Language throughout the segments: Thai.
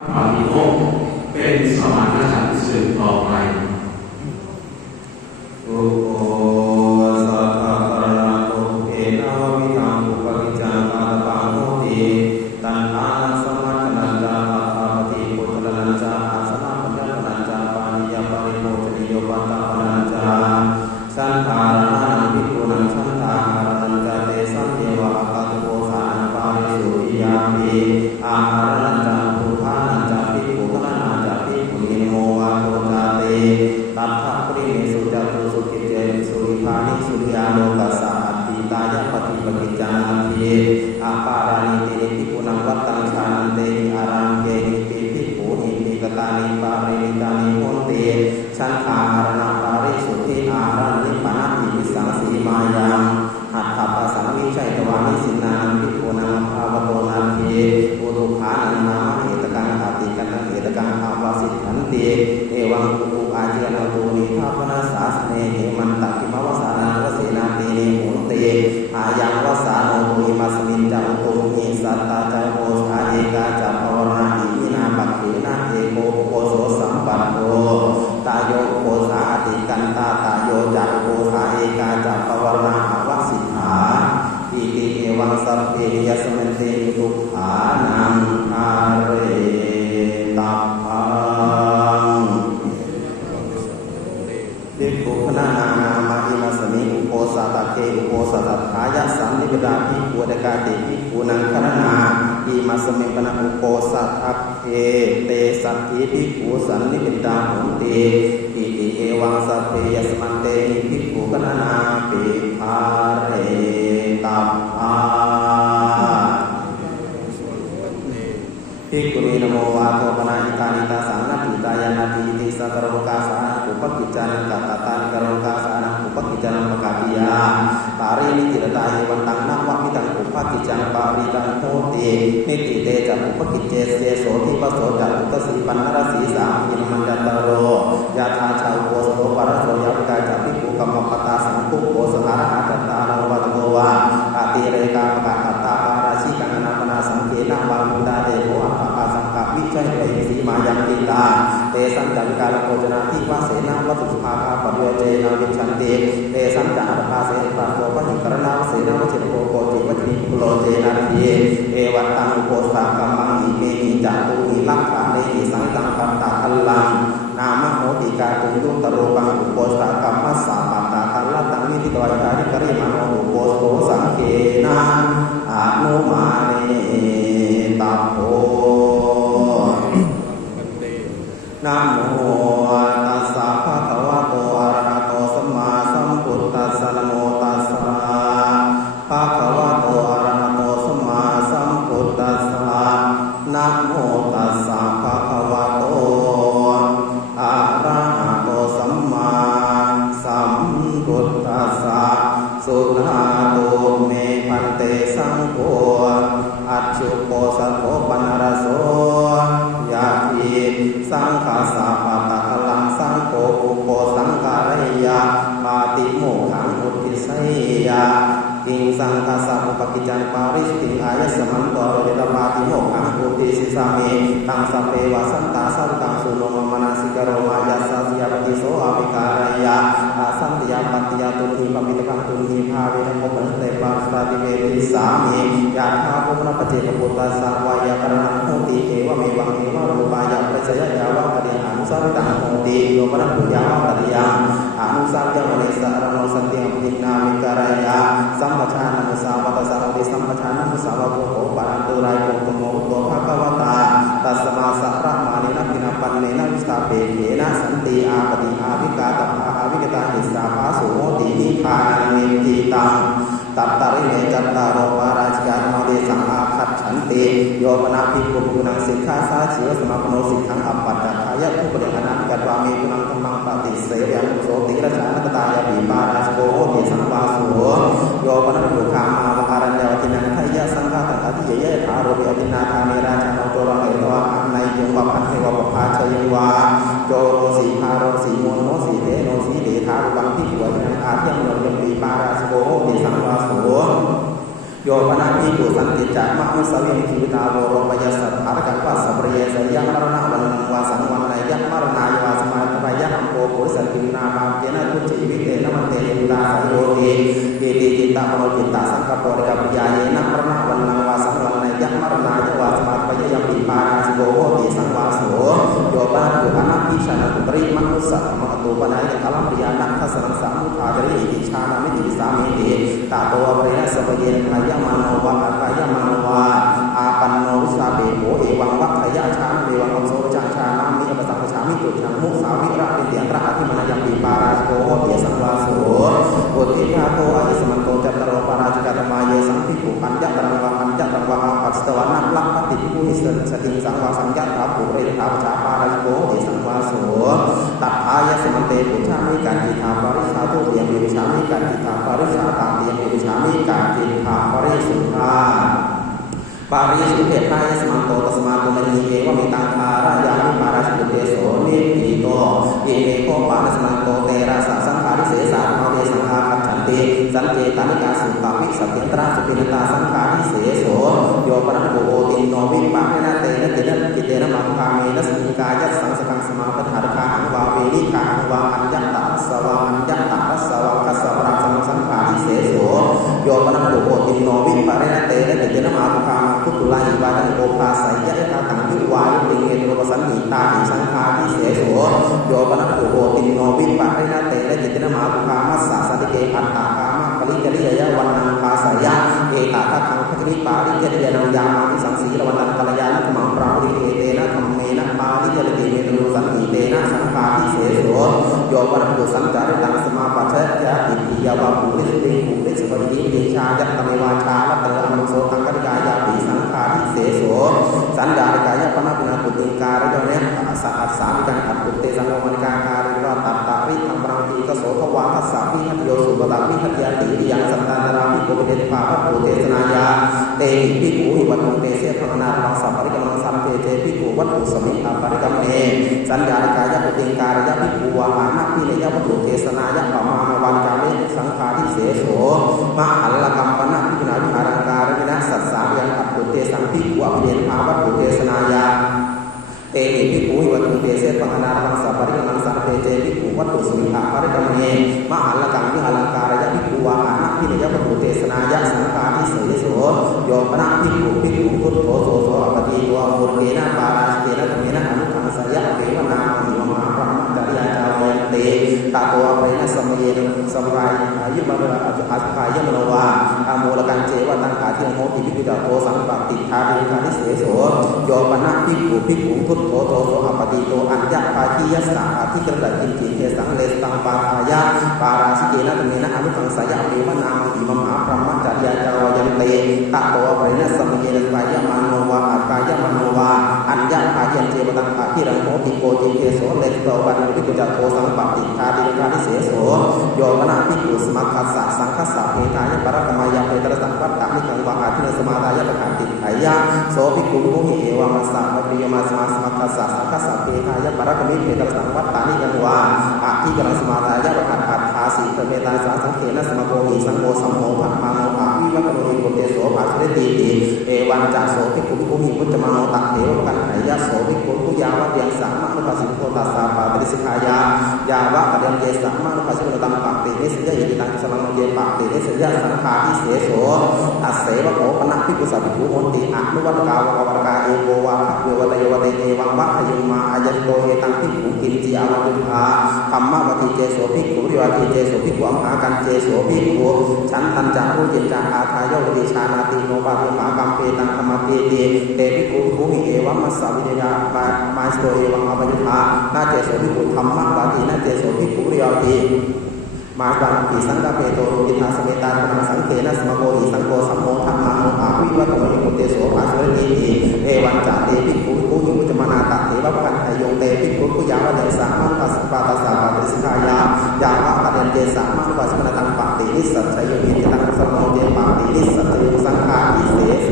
ปาฏิโมกข์เป็นสมณฉันท์สืบต่อไปอุโภสัทธะปรณะโตเอนะวิธังอุปกิจจังกาตปังโหติตัณหาสมัจฉนันจาภาปฏิปุจจนันจาอาสนะปัญญานันจาปานิยปริโภชนิโยปัตตปนันจาสันธารานังภิกขุนังสันธาหารันจาเตสัมเทวะอาคาตุโภสานังปาริสุทธิยามิอาหารันจาภูทานันจาภิกขุขณานันจาภิกขุนิโมวะโตจาเตตัทธะปริเนสุจตุสุขิเจสุริภานิสุริยาโลกัสสะอัตติตายะปฏิปกิจจานันติอาปารานิตินิภิกขุนังวัตตังชานันเตหิอารังเกหิปิภิกขุหิปิกตานิปารินิตานิโหติสันขาหารณปาริสุทธิอารันนิปานิวิสังสีมายังหัตถปัสสังวิชัยตวานิสินานังภิกขุนังภาวโตนาทีอุรุขานังนามเหตกังอาติกังเหตกังภาวสิขันติเอวังอุอาเจนะตูนิทาปนาสาสเนเหมันตกิมวสานังวเสนาตีนิโหติอายังวสาโนตุหิมัสมินจังตุหิสัตตาจัโมสาเอกาจัปวนาหิมินาปักขินาเอโกโกโสสัมปันโตตาโยโกสาอติกันตาตาโยจักโกสาเอกาจัปวนาหวสิกขาอิติเอวังสัพเพยสมินเตทุกขานังอาเรตัพพังภิกขุขณานามาอิมัสมิอุโภสถะเกอุโภสถทายะสัมนิปดาภิกขุเดกาติภิกขุนังครณาอิมัสมิปนะอุโภสถะเกเตสัทธิภิกขุสันนิปดาโหติอิติเอวังสัพเพยสมันเตภิกขุขณานาปิภาเรตัพพาภิกขุนีนโมวาโตปนาอิตานิตาสังนาติตายานาติติสักกรโมกาสานังอุปกิจจานังกัตตานิกรโมกาสานังอุปกิจจานังปะกาปิยาปารินิจิตตาเอวันตังนักวะมิตังอุปกิจจังปาริตังโหตินิติเตจักอุปกิจเจเสโสทิปโสจักอุตสีปันนรสีสามินมันจัตตโรยาธาชาวโกสโลปารโสยาวิกาจักภิกขุกัมมปตาสังคุโกสหาระจัตตาโรวัตโกวาอาติเรกาปะกะตาปาราชิกังนาปนาสังเกนะวามุตาเตโหอัปปะสังฆวิจัยเวสีมายังติตาเตสังจันการโภชนาทิวาเสนาวัตถุสุภาภาปะเวเจนาวิชันติเตสังจารภาเสนาโสปหิกรณาเสนาวัชโกโกจิวัชิปุโลเจนาทีเอวัตตังอุโภสถกัมมังอิเมหิจัตุหิลักขะเนหิสังตังปัตตะคัลลังนามโหติกาตุยุตโรปังอุโภสถกัมมัสสะปัตตะคัลลัตังนิติตวายการิกริมาโนอุโภโสสังเกนะอนุมาเนตัพโพนะโมตัสสะภะคะวะโตอะระหะโตสัมมาสัมพุทธัสสะนะโมตัสสะภะคะวะโตอะระหะโตสัมมาสัมพุทธัสสะนะโมตัสสะภะคะวะโตอะระหะโตสัมมาสัมพุทธัสสะสุนาโตเมพันเตสังโฆอัจฉุโกสัพโพปนารโสยะทิสังฆาสะปะตะคะลังสังโฆอุโปสังการะยะปาติโมกขังอุทิสัยยะกิงสังฆาสะอุปกิจจังปาริสติอายะสมันโตโรเดตปาติโมกขังอุทิสิสามิตังสัพเพวะสันตาสันตังสุโนมมนาสิกโรมายัสสะยะปฏิโสอภิการะยะอาสันติยะปัตติยะตุหิปปิตกังตุหิภาเวนะโมปะเตปะสตติเวทิสามิยะถาภูมิปัจเจกปุตตะสะวายะกรณังโหติเอวะเมวังเอวะรูปายะปัจจยะยาวะกะเดอนุสัตตังโหติโยมะปุญญาวะกะเดยังอนุสัตยะมะเนสะระโนสัตติอภินามิการะยะสัมปชานะมุสาวะตสะโอติสัมปชานะมุสาวะโกโหปะรันตุรายโกตุโมโตภะคะวะตาตัสมาสะระมานินะกินะปันเนนะวิสตาเปเขนะสันติอาปติอาวิกาตภาอาวิกตาหิสาภาสุโหตินิพพานังเมติตังตัตตาริเนจัตตารโวาราชิกามาเดสังอาคัตฉันติโยปนาภิกขุกุณังสิกขาสาชิวสมาปโนสิกขังอัปปัตตะทายะทุปเดหะนังกัตวามิกุณังธัมมังปฏิเสยังโสติราชานตตายะปิปาราชโกโหติสังวาสุโยปนะปุคามาวหารัญญาวตินังทายะสังฆาตังอธิเยยะทาโรปิอตินาคาเนราชาโนโตระเหตวะอันในยงวะพันเทวะปภาชยวาโจโรสีภาโรสีโมโนสีเตโนสีเดธารุวังภิกขุอตินังอาเทียมโยยังปิปาราชโกโหติสังวาสุ ว โยปนาภิกขุสันติจามะมุสลิมทิตาโวโรปยสัทธารกันปัสสะปริยสยามรณะวันนังวาสังวันนายมรณายวาสมาตปายะอัมโภโภสันตินามาเจนะทุจิวิเตนะมันเตนิตาสัยโยติเยติจิตตะมโนจิตตะสังกัปโปริกัปยาเยนะมรณะวันนังวาสังวันนายมรณายวาสมาตปายะยัมปิปาราสิโกโหติสังวาโสโยปนาภิกขุอนัพพิชานะตุตริมนุสสะมะตุปนายะกัลลัมปิยานัทัสสนังสัมมุทาจริอิชานามิติสามิติตาโตวะเรนะสัพเยนะขายมโนวะขายมโนวะอาปันโนวิสาเบโหเอวังวัคขยะชานะเมวังอโสจังชานามิอปสังขชามิตุชังมุสาวิระเป็นเตียงระอธิมนายัมปิปาราโกโหติสังวาโสปุติภาโตอหิสมันโตจัตตโรปาราจิกาตมายสังภิกขุปัญจตรังวะปัญจตรังวะปัสสวะนัพลักขติภิกขุนิสติสังวาสัญญาถาปุเรถาปชาปาราโกโหติสังวาโสตัทธายะสมันเตปุชามิกันติธาปริชาตุเตียงวิชามิกันติธาปริชาตาเตียงวิชามิกันติธาปริสุทธาปาริสุเทธายะสมันโตตัสมาตุมณีเอวะเมตังคารายามิปาราสุเตโสนิปิโตเอเมโคปานัสมันโตเตระสะสังขาริเสสาโนเตสังฆาคัจฉันติสันเจตานิกาสุตตาวิสัพเพตระสุปินตาสังขาริเสโสโยปนัสโกโอติโนวิปัสสนาเตนะเตนะกิเตนะมังคาเมนะสังกายัสสังสกังสมาปทาคาหังวาเวนิกาหังวาอัญญัตตะสวาอัญญัตตะสวาคัสสวรังสังขาริเสโสโยปนัสโกโอติโนวิปัสสนาเตนะเตนะมังคาทุกุลาหิวาตังโกภาสัยยะตาตังวิวายุติเงโตปสันหิตาหิสังฆาทิเสโสโยปนัสโกโหติโนวิปัสสนาเตนะจิตนะมาภุคามัสสะสันติเกอัตตากามะปริจริยะวันนังภาสัยยะเอตตะทังภคริปาริจริยนังยามาทิสังสีละวันนังกัลยาณธรรมังปราวิเอเตนะธัมเมนะปาริจริติเมตุสันติเตนะสังฆาทิเสโสโยปนัสโกสังจาริตังสมาปัจฉยะอิติยาวะภูริสติภูริสปฏิติชายัตตเมวาชาละเตออนุโสตังกัจจายาปิสังฆาทิเสโสสันดาริกายะปนะปุณปุติการะเจ้าเนี่ยสัพสามิกังอัตตุเตสังโฆมณิกาการิวะตัตตาริธังปรังตีกโสภวะทัสสะวิหัตโยสุปตาวิหัตยาติยังสันตานาราภิกขุเดชภาพปุเตสนายาเตภิกขุหิวัตถุเตเสภนารังสัพปริกมังสัมเตเตภิกขุวัตถุสมิตาปริกเมสันดาริกายะปุติการะภิกขุวานะภิเนยวัตถุเตสนายะปมาณวันกามิสังฆาทิเสโสมหัลลกัมปนะภิกขุนาวิหารังการินะสัสสายังอัตตุเตสังภิกขุอภิเดชภาวัตถุเตสนายาเตภิกขุหิวัตถุเตเสภนารังสัพปริกมังสัมเตเตภิกขุวัตถุสมิตาปริกเมมหัลลกัมวิหารังการะภิกขุวานะภิเนยวัตถุเตสนายะสังฆาทิเสโสโยปนะภิกขุพุทโธโสโสอปฏิโยมุเรนะปาราสิเตนะธรรมนะอนุทังสยะเววนามิมหาพระมจริยาจาวเตตาโตเรนะสมเยนสมรายอายุมาเวลาอาภายมโนวาอาโมลกันเจวตังขาทิโหติภิปิตาโตสังปติทาริคานิเสโสโยปนะภิกขุพุทโธโสโสอปฏิโตอัญญะปาทิยัสสะอาทิกระจินจิเกสังเลสตังปาทายะปาราสิเกนะธรรมนะอนุทังสยะเววนามิมหาพระมจริยาจาวเตตาโตเรนะสมเยนกายมโนวาอากายมโนวาอัญญะอายัญเจวตังขาทิรังโหติโกจิเกโสเลสโตวันวิปุจโตสังปติทาริคานิเสโสโยมนาภิกขุสมัคคัสสะสังคัสสะเพทายะปรกมายะเพตระสังวัตตานิกังวะอาทินสมาดายะปะขันติไอยะโสภิกขุมุหิเอวะมัสสะปริยมาสมัคคัสสะสังคัสสะเพทายะปรกมิเพตระสังวัตตานิกังวะอาทิกังสมาดายะปะขันอัตถาสีเมตตาสาสังเขนะสมโภหิสังโฆสัมโมภะมาโมอาวิวัตโนหิโกเตโสภาสเรติติเอวันจักโสภิกขุมุหิมุจจมโนตักเถวกันไอยะโสภิกขุทุยาวะเตียงสัมมานุปัสสิโกตัสสะปาติสิกขายายาวะปะเดเยสัมมานุปัสสิโกตังปะตินิสัญญาอิตังสมังเยปะตินิสัญญาสังฆาทิเสโสอัสเสวะโขปนะภิกขุสัพพิขุโหติอนุวัตกาวะวะกาเอโกวะภะเววะตโยวะเตเอวังวะขยุมาอายันโตเอตังภิกขุกินจิอาวะตุภาธัมมะวะติเจโสภิกขุริวะติเจโสภิกขุอัมหากันเจโสภิกขุฉันทันจารุจินจาอาทายะวะติชานาติโนปะตุมหากัมเปตังธรรมะเปติเตภิกขุภูมิเอวัมมัสสะวิญญามาสโตเอวังอภัยุภานาเจโสภิกขุธัมมะวะตินาเจโสภิกขุริวะติมาบังปิสังกเปโตโรกิทาสเมตานังสังเกนะสมโภหิสังโฆสัมโมธัมมาโมอาวิวัตโนหิโกเตโสภาสเรติเอวันจาเตภิกขุภูหิมุจจมานาตะเถวะปันหยงเตภิกขุปุยาวะเดสามังปัสสะปาตัสสะปาติสิกายายาวะปะเดเจสามังปัสสะมะตังปะตินิสัจฉโยหิตังสมโนเจปะตินิสัจฉโยสังฆาทิเสโส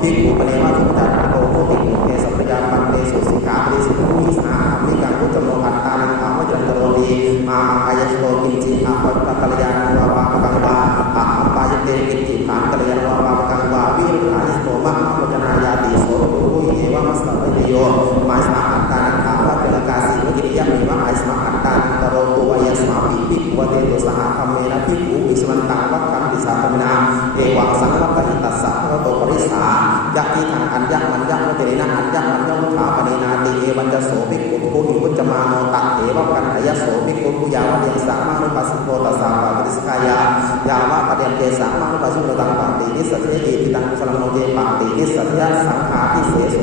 ภิกขุปะเนวะทุตตะโตโหติเตสัพพยาปันเตสุสิกขาปริสุทธุหิสามิกังพุทธโมอัตตานังอาวะยันตโรติมาอายะโตกินจิอาภัตตะกัลยาณวะวะกังวะอะปายเตกินจิฐานกัลยาณวะวะ สมาปิภิกขุวเตโตสหธรรมเมนะภิกขุวิสมันตังวัคคันติสาธรรมนาเอวังสังวัตติตัสสะพระโตปริสายะทิทางอัญญมันยะมุเตนะอัญญมันยะมุขาปเนนาติเอวันจะโสภิกขุภูหิวุจจมาโนตังเถวะกันยะโสภิกขุภูยาวะเดียงสังมานุปัสสิโกตัสสะปะปริสกายายาวะปะเดียงเตสังมานุปัสสิโกตังปะตินิสัทเยติติตังกุสลโมเจปะตินิสัทยะสังฆาทิเสโส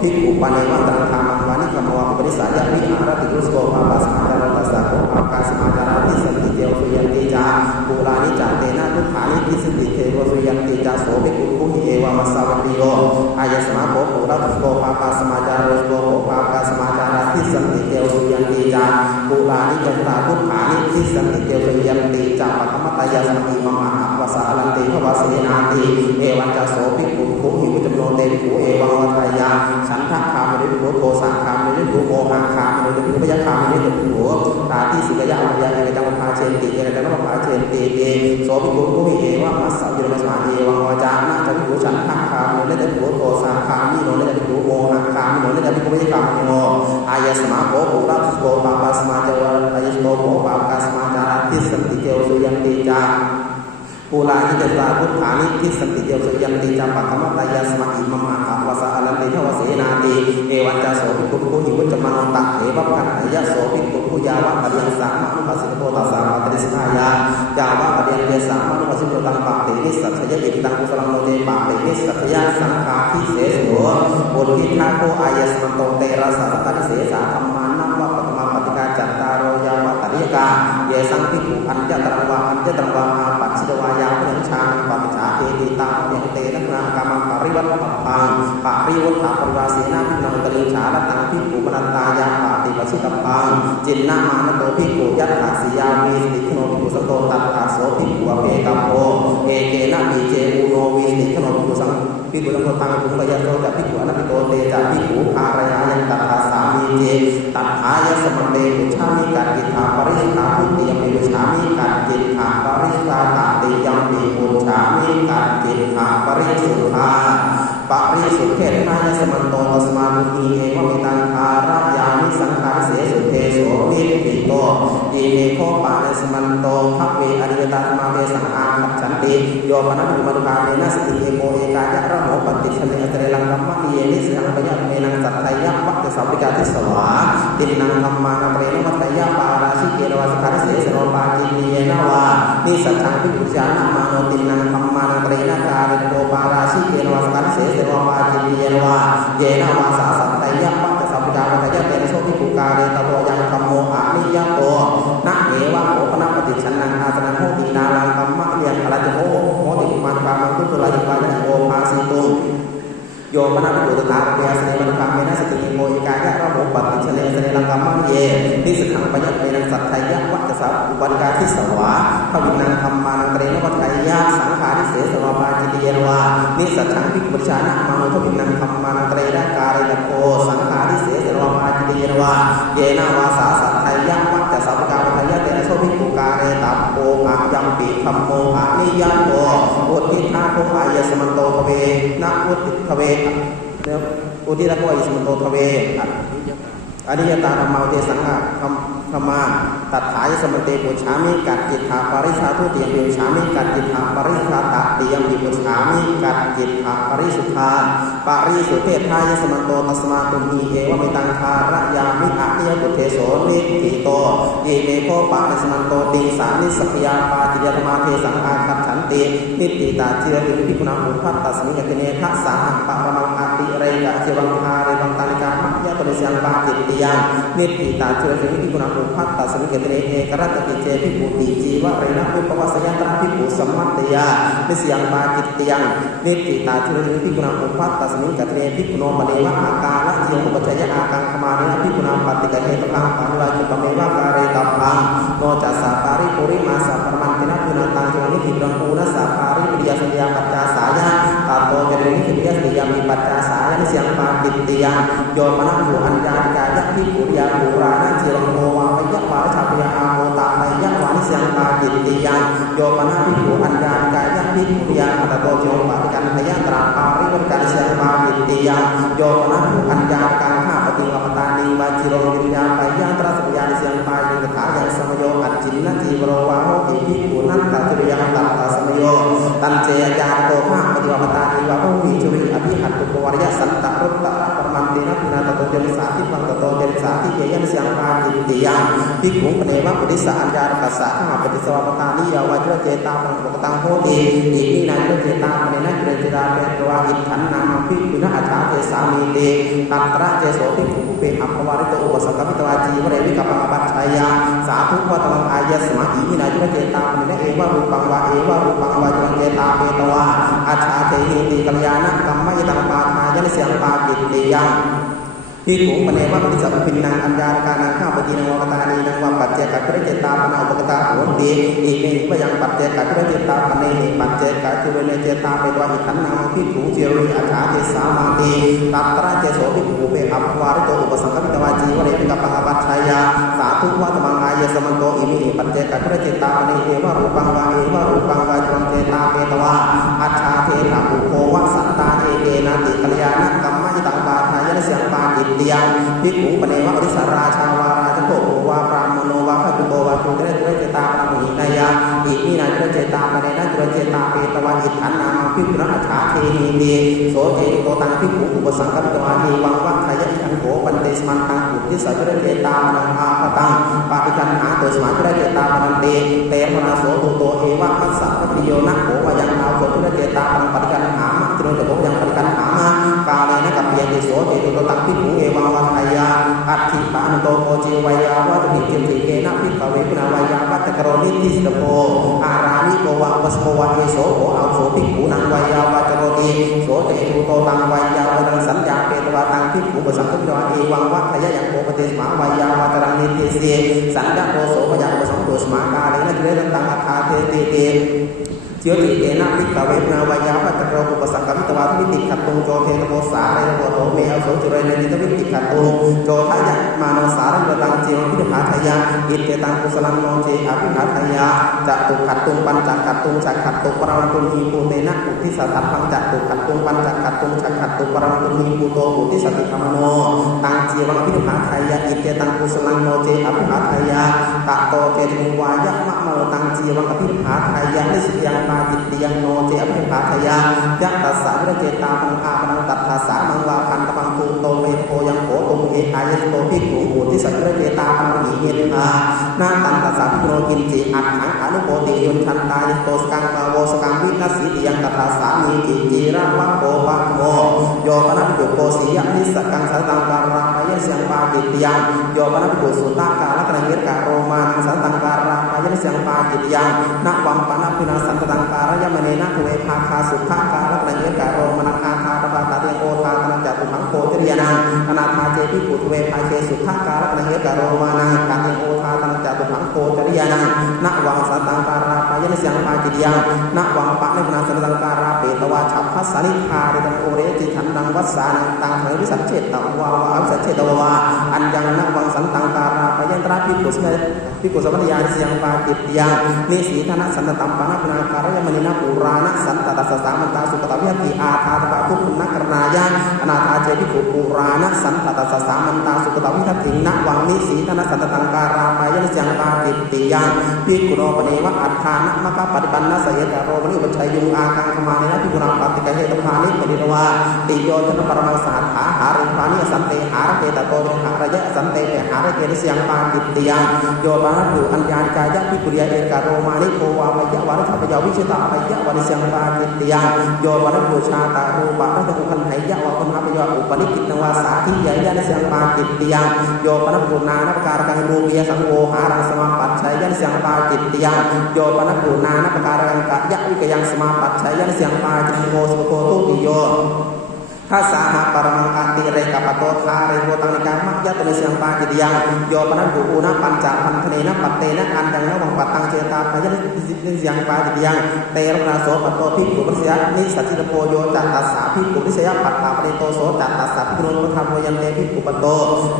ภิกขุปะเนวะตังธรรมังวานิกรรมวะปริสายะวิหารติรุสโกภาปัสมาจารตัสสะโกภาปัสมาจารติสันติเตวสุยันติจาปุรานิจาเตนะทุกขานิทิสันติเทวสุยันติจาโสภิกขุภูหิเอวะมัสสาวันติโยอายสมาโภปุระตุสโกภาปัสมาจารโกภาปัสมาจารติสันติเตวสุยันติจาปุรานิจันตาทุกขานิทิสันติเตวสุยันติจาปะธรรมตายาสติมมหะวสาลันติภวเสนาติเอวังจาโสภิกขุภูหิวุจจโนเตภิกขุเอวังวัฏยาฉันทะคามนิรุโภโทสังคามนิรุโภหังคามนิรุพยคามนิรุโภตาติสิกยะวิยาเอจังภาเชนติเอจังภาเชนติเอโสภิกขุภูหิเอวะมัสสะวิรมัสมาเอวังวจานะจะภิกขุฉันทะคามนิรุโภโทสังคามนิรุภิกขุโภหังคามนิรุภิกขุพยคามนิโนอายสมาโภปุระตุสโกปะปัสมาจาวะอายสโกโภปะปัสมาจาราติสันติเตวสุยันติจาปุรานิจันตาพุทธานิทิสันติเตวสุยันติจาปะธรรมตายาสมาอิมมหะวสาลันติภวเสนาติเอวังจาโสภิกขุภูหิวุจจมโนตังเถวะกันยะโสภิกขุภูยาวะปะเดียงสังมานุปัสสิโกตัสสะปะตริสกายายาวะปะเดียงเตสังมานุปัสสิโกตังปะตินิสัทธยะติตังกุสลโมเตปะตินิสัทธยะสังฆาทิเสโสปุถิทาโคอายสมันโตเตระสะตันเสสาธัมมานัมวะปะตมะปฏิกาจัตตารโรยาวะตริยกาเยสังภิกขุอัญญตรังวะอัญญตรังวะอาปัสสิวายาพุทธานังปะปิจาเอติตังยังเตนะนากามังปริวัตตัปังปะริวัตตะปริวาสีนาภินังตริชาละตังภิกขุปนันตายาปะติวสิตปังจินนะมานโตภิกขุยัตถาสิยามีสติขโนภิกขุสังโฆตัตถาโสภิกขุอเปกัมโภเอเกนะมีเจอุโนวิสติขโนภิกขุสังภิกขุสังโฆตังภูมยโตจะภิกขุอนัตติโตเตจะภิกขุภารยายังตัตถาสามีเจตัตถายสมเตปุชามิกัจจิตาปริสุทธาทุติยมปุชามิกัจจิตาปริสุทธาตติยมปิปุชามิกัจจิตาปริสุทธาปริสุทธิเทนายสมันโตตัสมาตุทีเอวะเมตังคาระยามิสังขารเสสุเทโสนิปิโตอิเมโคปะเนสมันโตภเวอริยตาธรรมเวสังอาคัจฉันติโยปนัสสุมาตุกาเมนะสติเอโมเอกายะระโมปฏิชเนอเตเรลังกัมมะเยนิสังปยะเมนังสัตถยะวัตสัพพิกาทิสวาตินังกัมมานะเรนวัตยะปาราชิเกนวาสคารเสสโรปาจิเยนะวานิสัจจังภิกขุจานะมาโนตินังกัมมานะเรนะกาเรโตปาราชิเกนวาสคารเสสโรปาจิเยนะวาเยนะวาสาสัตถยะวัตสัพพิกาวัตยะเตนะโสภิกขุกาเรตโตยังกัมโมอะนิยะโตนะเอวะโอปนะปฏิชันนังอาสนังโหตินาลังกัมมะเรียนอรจโหโหติมันกามังตุตุลายิปานะโอภาสิตุโยมนัสดุตาเปียสเนมันคาเมนะสติโมยิกายะระโมปฏิชเนสเนลังกัมมะเยนิสขังปะยะเมนังสัตถยะวัตสัพอุปัฏฐาทิสวาภวินังธัมมานังเตนะวัฏยะสังขาริเสสวาปาจิติเยวานิสัจฉังภิกขุชานะมาโนภวินังธัมมานังเตนะกาเรนะโคสังขาริเสสวาปาจิติเยวาเยนะวาสาสัตถยะวัตสัพพกาวัฏยะเตนะโสภิกขุกาเรตัปโปอะยัมปิธัมโมอะนิยะโตอุทิทาโคอายสมันโตภเวนะอุทิภเวอุทิระโคอิสมันโตทเวอริยตาธรรมะเทสังฆธรรมาตัดถายสมเตปุชามิกัจจิตถาปริชาทุติยมปุชามิกัจจิตถาปริชาตติยมปุชามิกัจจิตถาปริสุทธาปริสุทธิทายสมันโตตัสมาตุมีเอวะเมตังคาระยามิอะนิยปุเทโสนิปิโตอิเมโคปะเนสมันโตติงสานิสัพยาปาจิยธรรมะเทสังอาคัจฉันตินิติตาจิรติภิกขุนังอุปัตตัสมิยติเนทัสสะปะระมังอติเรกะเจวังคาเรวังตันกามะยะปริสังปาจิตติยังนิติตาจิรติภิกขุนังอุปัตตัสมิยติเนเอกรัตติเจภิกขุติจีวะเรนะอุปวัสยันตระภิกขุสัมมัตตยานิสยังปาจิตติยังนิติตาจิรติภิกขุนังอุปัตตัสมิยติเนภิกขุโนมะเนวะอากาละเยอุปจัยยะอากังขมาเนภิกขุนังปฏิกะเทตตังปานุวาจุปเมวะกาเรตัปปังโนจัสสะปาริปุริมาสะปรมันตินะปุณตังจงนิธิรังปูนะสะปาริปิยสัญญาปัจจาสายะตัตโตจรินิธิยสัญญามีปัจจาสายะนิสยังปาติติยังโยมนะภูอัญญาติกายะภิกขุยาภูรานะเจรังโมวะยะวาชาปยาอาโมตาปยะวานิสยังปาติติยังโยมนะภิกขุอัญญาติกายะภิกขุยาตัตโตจงปาติกันพยะตราปาริวัฏกันนิสยังปาติติยังโยมนะภูอัญญากังข้าปฏิวัปตานีวาจิโรวิญญาปยะตราสัพยานิสยังปายังตถายัง ยังสมโยอัจจินนจีวโรวาโหติภิกขุนัตตะจริยังตัตตะสมโยตันเจยญาโตภาปฏิวัตานิวะโหวิจุริอภิหัตตุปวริยสันตะรุตตะปรมันเตนะพินาตโตเจริสาธิปังตโตเจริสาธิเยยันเสียงปาจิตติยังภิกขุปเนวะปุริสะอัญญากัสสะข้าปฏิสวะปตานิยาวะจุรเจตาปังปกตังโหติอิมินันจุรเจตาปเนนะจุรเจตาเปตวะอิทันนามังภิกขุนะอัจฉาเทสามีเตตัตระเจโสภิกขุเปอัปปวาริโตอุปสังกปิตวาจีวเรวิกัปปังปัจฉายาสาธุวัตมังอายะสมาอิมินันจุรเจตาปเนนะเอวะรูปังวะเอวะรูปังวะจุรเจตาเปตวะอัจฉาเทหิติกัลยาณกัมมะยตังปาทายะนิเสียงปาจิตติยังภิกขุปเนวะปฏิสัพพินนังอัญญาการนังข้าปฏินังวะกตานีนังวะปัจเจกัจจุรเจตาปนาอุปกตาโหติอิเมหิปยังปัจเจกัจจุรเจตาปเนหิปัจเจกัจจุรเจตาเปตวะหิขันนังภิกขุเจริอัจฉาเทสามาติตัตระเจโสภิกขุเปอัปปวาริโตอุปสังกปิตวาจีวเรปิกัปปังปัจฉายาสาธุวัตมังอายะสมันโตอิมิหิปัจเจกัจจุรเจตาปเนเอวะรูปังวะเอวะรูปังวะจุรเจตาเปตวะอัจฉาเทถาอุโภวะสัตตาเอเกนาติกัลยาณกัมมะยตังปาทายะนิเสียงปาจิตติยังภิกขุปเนวะอริสราชาวาราชโกโภวาปรามโนวาพจุโกวาจุเจเจตาปรามหินายาอิมินาจุเจตาปเนนะจุเจตาเปตวะอิทันนามังภิกขุนะอัจฉาเทหิติโสเจโตตังภิกขุอุปสังกปิตวาทีวังวัคขยะอิทังโขปันเตสมันตังปุติสัจจุเจตาปนังอาปตังปาปิคันหาโตสมาจุเจตาปนันเตเตมราโสตุโตเอวะมัสสะปฏิโยนะโขวยังนาโสจุเจตาปนังปฏิคันหามะจุโตโขยังปฏิคันหามะกาเลนะกัปเปียติโสเจโตตังภิกขุเอวังวัคขยะอัตถิปานโตโกจิวายาวะตุหิจิติเกนะภิกขเวปุณาวายาวะตะกโรนิติสิตโกอารามิโกวะวัสโกวะเอโสโขเอาโสภิกขุนังวายาวะจโรติโสเจตุโตตังวายาวะตังสัญญาเปตวะตังภิกขุปสังฆปิตวะเอวังวัคขยะยังโกปเตสมาวายาวะตรังนิติสิสัญญาโกโสวะยังปสังโฆสมากาเลนะเจริญตังอัฏฐาเทติเตเจียวติเกนะภิกขเวปุณาวายาวะตะกโรอุปสังฆปิตวะวิติขัตตุงโจเทตโมสาเรโมโตเมเอาโสจุเรเนนิตวิติขัตตุงโจทายะมาโนสารังตังเจียวพิธาทายะอิเตตังกุสลังโนเจอภิหาทายะจัตุขัตตุงปัญจขัตตุงจักขัตตุปรมัตตุหิภูเตนะอุทิสัตถังจัตุขัตตุงปัญจขัตตุงจักขัตตุปรมัตตุหิภูโตอุทิสัตติธรรมโนตังเจีวังพิธาทายะอิเตตังกุสลังโนเจอภิหาทายะตะโตเจตุวายะมะมะตังเจีวังอภิหาทายะนิสิยังปาจิตติยังโนเจอภิหาทายะยัตตัสสะวิรเจตาปังอาปังตัตถาสามังวาพันตปังภูโตเมโทยังโขตุงเออายะโตภิกขุอุทิสัตเจตาปังหิเยนานาตันตัสสะภิโนกินจิอัตถังอนุโปติยนชันตายโตสกังปาวสกังวินัสสิติยังตัตถาสามีจิจีระวะโกวะโมโยปนัพโยโกสียะนิสกังสัตตังการะปะยะเสียงปาจิตติยังโยปนัพโยสุตากาลกนังเยกะโรมานังสัตตังการะปะยะเสียงปาจิตติยังนะวังปนัพพินาสัตตังการะยะมะเนนะทุเวภาคาสุขะกาลกนังเยกะโรมานังอาคาตปะตะเตโอทาตนังจัตุหังโคจริยานังอนาถาเจภิกขุทุเวภาเคสุขะกาลกนังเยกะโรมานังกาเตโอทาตนังจัตุหังโคจริยานังนะวังสัตตังการะปะยะเสียงปาจิตติยังนะวังปะในพนาสัตตังการะเปตวะฉัพพสสนิคาเรตังโอเรจิฉันดังวัสสานังตังเถริสัจเจตวาวะสัจเจตวะอันยังนะวังสันตังการะปะยันตระภิกขุสมัยภิกขุสมัญญาเสียงปาจิตติยังนิสีธนะสันตตัมปนะพนาการะยมณีนะปุรานะสันตตัสสะมันตาสุปตวิหติอาทาตปะทุกขุนักกรณายะอนาถาเจภิกขุปุรานะสันตตัสสะมันตาสุปตวิหตินะวังนิสีธนะสันตตังการะปะยันเสียงปาจิตติยังภิกขุโนปเนวะอัฏฐานะมะกะปฏิปันนะสยตะโรมณิอุปชัยยุงอาคังขมาเนนะภิกขุนังปฏิกะเหตุภานิปริตวะติโยชนะปรมังสาขาหาริภานิสันเตหารเกตโตวิหารยะสันเตเปหารเกนิเสียงปาจิตติยังโยปานะปุอัญญาณิกายะภิกขุริยเอกะโรมานิโกวาวยะวารุขปยาวิชิตาปยะวานิเสียงปาจิตติยังโยปานะปุชาตารูปะนะตุคันไหยะวะคนหาปยะอุปนิกิตนวาสาธิยะยะนิเสียงปาจิตติยังโยปานะปุนานะปการกังโมเวียสังโวหารังสมาปัจฉัยยะนิเสียงปาจิตติยังโยปานะปุนานะปการกังกะยะวิกยังสมาปัจฉัยยะนิเสียงปาจิตโมสุโคตุติโยทัสสะหะปรมังอัตติเรกะปะโตทาเรโวตังนิกามะยะตุนิเสียงปาจิตติยังโยปนัสสุอุนะปัญจพันธเนนะปัตเตนะอันดังนะวังปัตตังเจตาปะยะนิเสียงปาจิตติยังเตระนาโสปะโตภิกขุปริสยะนิสัจจิตโพโยจัตตัสสะภิกขุปริสยะปัตตาปริโตโสจัตตัสสะภิกขุโนธรรมโมยันเตภิกขุปโต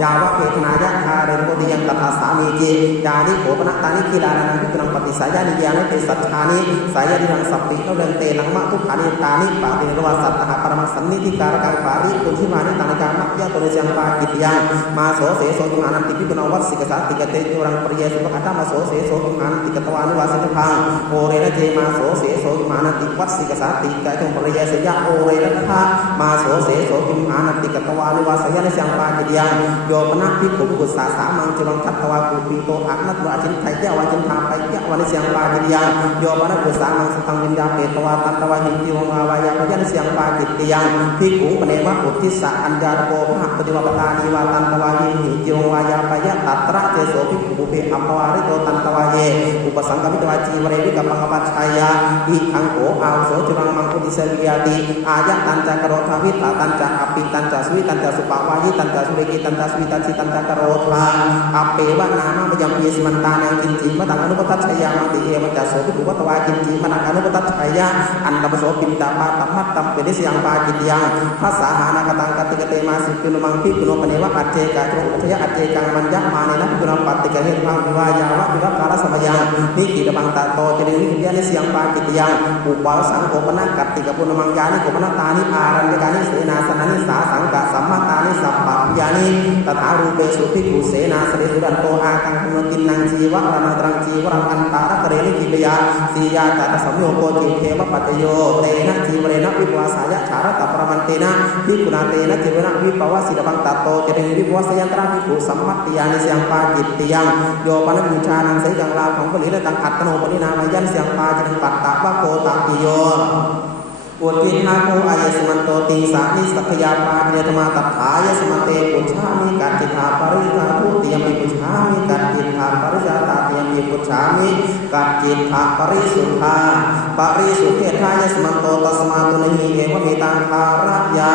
ยาวะเกทนายะทาเรโวติยังตัทธาสามีจิยานิโขปนะตานิกิลานังภิกขุนังปฏิสายานิยานิเตสัจฉานิสายานิรังสัพติโนเรนเตนังมะทุกขานิตานิปะติเนวะสัตตะหะปรมังสันนิธิการ รกังปาริปุญชิมานิตังกามัจยะตุนิสังปากิติยังมาโสเสโสกิมานันติปิปุณวัสสิกสัตติกเตจุรังปริเยสุปะตมาโสเสโสกิมานันติกตวานุวาสิตพังโอเรนะเจมาโสเสโสกิมานันติวัสสิกสัตติกจงปริเยสยะโอเรนะทะมาโสเสโสกิมานันติกตวานุวาสยะนิสังปากิติยังโยปนะภิกขุกุสาสามังจุลังทัตตวาปุปิโตอักนัตวะจินไทยะวะจินทาไปยะวะนิสังปากิติยังโยปนะกุสามังสตังวิญญาเปตวาตัตตวะหิติวงาวายะพยะนิสังปากิติยังภิกขุปเนวะอุทิสะอัญญาโกภะปฏิวะปตานิวาตันตวะหิติวงวายะพยะตัตระเจโสภิกขุเปอัปปวาริโตตันตวะเยอุปสังกมิตวะจีวเรวิกัปปังปัจฉายะอิขังโขอาโสจุลังมังคุติเสวิยาติอายะตันจักโรทาวิตาตันจักอปิตันจักสุวิตันจักสุปาวายิตันจักสุเรกิตันจักสุวิตันสิตันจักโรธาอเปวะนามะมยังเยสมันตานังกินจิมะตังอนุปตัชชยามังติเอวัจจโสภิกขุวัตวากินจิมะตังอนุปตัชชยาอันตปโสปินตาปาตัมมัตตัมเปนิสยังปากิตยังภาษาหานากตังกติกเตมาสิกุลมังภิกขุโนปเนวะอัจเจกาโตอุทยะอัจเจกังมัญญะมาเนนะภิกขุนปัตติกะเหตุพังวิวายาวะวิรัตตาลสมยังนิกิตบังตาโตเจริญวิญญาณิสยังปากิตยังอุปาสังโกปนะกัตติกะปุณมังยานิโกปนะตานิอารัญญกานิเสนาสนานิสาสังกะสัมมาตานิสัพพะยานิตถารูเปสุภิกขุเสนาสเรสุรันโตอาคังคุณตินังจีวะรานันตรังจีวรังอันตาระกะเรนิกิปยาสียาจัตสัมโยโกจิเทวปัตโยเตนะจีวเรนะวิปัสสายะฉารตะปรมันเตนะภิกขุนาเตนะจีวนะวิปวสิดบังตาโตเจริญวิปัสสยันตระภิกขุสัมมัตติยานิสังปากิตติยังโยปนบูชานังไสยังลาของปริเลตังอัตโนปรินามายันสังปาจิปัตตะวะโกตังปิโยอุทิทาโคอายสมันโตติสานิสัพยาปาเนธรรมาตัฏฐายสมันเตปุชามิกัจจิตาปริธาภูติยมิปุชามิกัจจิตาปริยาตาติยมิปุชามิกัจจิตาปริสุทธาปริสุทธิทายสมันโตตัสมาตุนิเอวะเมตังคาระยา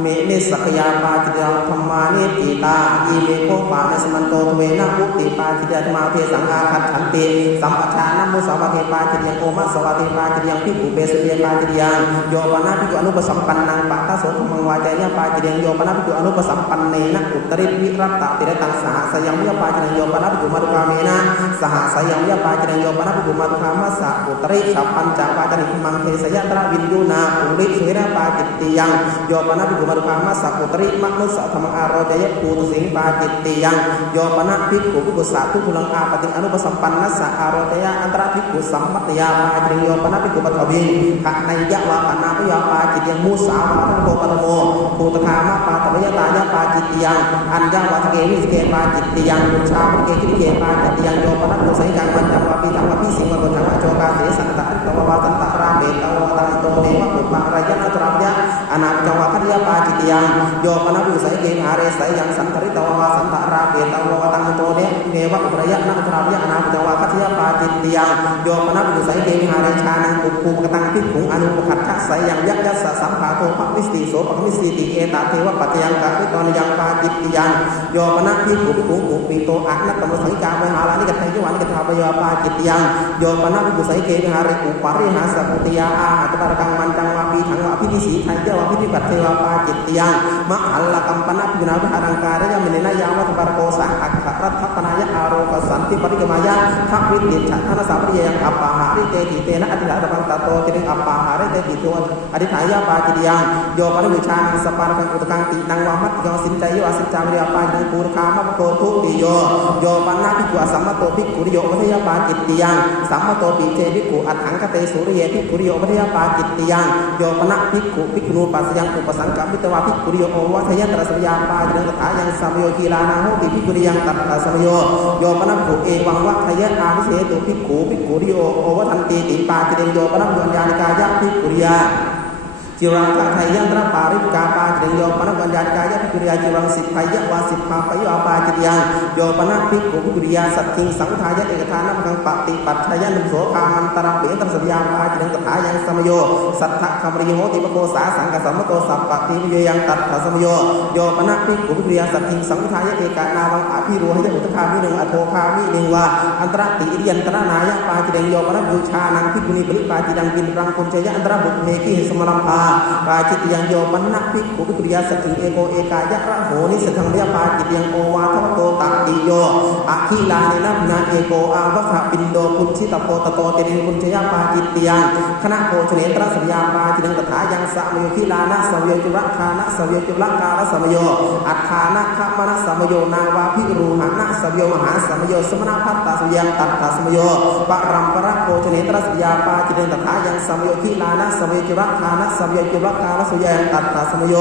เมนิสัพยาปาจิตาธรรมานิติตาอิเมโคปาเนสมันโตทเวนะภูติปาจิตาธรรมาเทสังอาคัจฉันติสัมปชานะมุสาวะเทปาจิตยังโอมัสสวะเทปาจิยังภิกขุเปสุเยปาจิยังโยปนะภิกขุอนุปสัมปันนังปัตตโสธรรมังวาจายะปาจิยังโยปนะภิกขุอนุปสัมปันเนนะอุตริวิรัตตติระตังสหสยังวิปาจิยังโยปนะภิกขุมัตุคาเมนะสหสยังวิปาจิยังโยปนะภิกขุมัตุคามัสสะอุตริสัพพัญจปาจิมังเทสยะตระวินยูนาปุริสุระปาจิตติยังโยปนะภิกขุมัตุคามัสสะอุตริมนุสธรรมังอารจายะภูตุสิงปาจิตติยังโยปนะภิกขุภิกขุสาธุทุลังอาปติอนุปสัมปันนัสสะอารจายะอันตระภิกขุสัมมัตตยาปาจิโยปนะภิกขุปัทวิงขะไนยะวะปนาพยาปาจิตยังมุสาวาทังโกปะโมภูตคามะปาตมยตายะปาจิตยังอัญญวัตเกวิสเกปาจิตยังปุชาปเกคิเกปาจิตยังโยปนะภิกขุไสยังมันจังวะปิตังวะพิสิงวะโกจังวะโจกาเสสันตะตวะสันตะราเมตวะตังโตเนวะปุปังรายะตรัมยะอนาจังวะคัตยะปาจิตยังโยปนะภิกขุไสเกหาเรไสยังสันตริตวะสันตะราเมตวะตังโตเนวะปุระยะนะตรัมยะอนาจังวะคัตยะปาจิตยังโยปนะภิกขุไสเกหาเรชานังปุปุกตังภิกขุอนุปคัตถะไสยังยะยัสสะสัมภาโตภวิสติโสภวิสติเอตาเทวปัจจยังกะวิตรยังปาจิตยังโยปนะภิกขุภิกขุปุปิโตอักนัตตมสังกาเวหาลานิกะไทยวานิกะทาปยาปาจิตยังโยปนะภิกขุไสเกหาเรอุปาริหาสัพพุติยาอาหัตตะกังมันจังวะปีถังวะพิธิสีไทยวะพิธิปัจเทวปาจิตยังมะหัลละกัมปนะภิกขุนาวิหารังการยะมิเนนะยามะตะปะโกสะอักขะรัตถปนายะอารโกสันติปริกมายะทัพวิติฉันทนาสัพพะยังอัปปาหาริเตติเตนะอธิษฐานบังตโตติริอัปปาหาริเตติโตอธิษฐายะปาจิตยังโยปนะวิชานังสปารังอุตกังตินังวามัตยสินใจโยอสิจามเรียปานังปูรคามะโกทุติโยโยปนะภิกขุสัมมโตภิกขุริโยวัทยปาจิตยังสัมมโตปิเจภิกขุอัฏฐังคเตสุริเยภิกขุริโยวัทยปาจิตยังโยปนะภิกขุภิกขุปัสยังอุปสังกัมมิตวาภิกขุริโยโอวัทยตระสยาปาจิตถายังสัมโยคีลานาโหติภิกขุริยังตัตตะสัมโยโยปนะภิกขุเอวังวัทยอาภิเสตุภิกขุริโยโอวัทันติติปาจิตโยปนะภิกขุญาณิกายะภิกขุริยาจิรังสังไทยังตระปาริกาปาจิโยปนะกัญญาติกายะภิกขุริยาจิรังสิทธายะวาสิทธาปยปาจิตยังโยปนะภิกขุภิกขุริยาสัตถิงสังทายะเอกทานะมังปฏิปัจฉยะนุโสกามันตระเปตระสัพยาปาจิตังตถายังสมโยสัทธะคัมริโหติปโกสาสังกสัมมโตสัพปะติวิยังตัตถะสมโยโยปนะภิกขุภิกขุริยาสัตถิงสังทายะเอกานาวังอภิโรหยะอุตคามินึงอโทคามินึงวาอันตระติอิยันตระนายะปาจิตังโยปนะบูชานังภิกขุนิปริปาจิตังปินรังปุญจยะอันตระบุเพกิสมรัมภาปาจิตยังโยปนะภิกขุภิกขุริยาสัตถิงเอโกเอกายะระโหนิสัทธังเรียปาจิตยังโอวาทวโตตักติโยอะคิลาเนนะนาเอโกอาวัฏปินโย โดพุทธิตโปตโตเตนิพุนชยปาจิตติยังคณะโภชเนตรสัญญาปาจินังตถายังสมโยคิลานะสมโยจุรคานะสมโยจุรกาลสมโยอัฏฐานะขมนะสมโยนาวาภิรูหานะสมโยมหาสมโยสมณพัตตาสุยังตัตถาสมโยปรัมปรโภชเนตรสัญญาปาจินังตถายังสมโยคิลานะสมโยจุรคานะสมโยจุรกาลสุยังตัตถาสมโย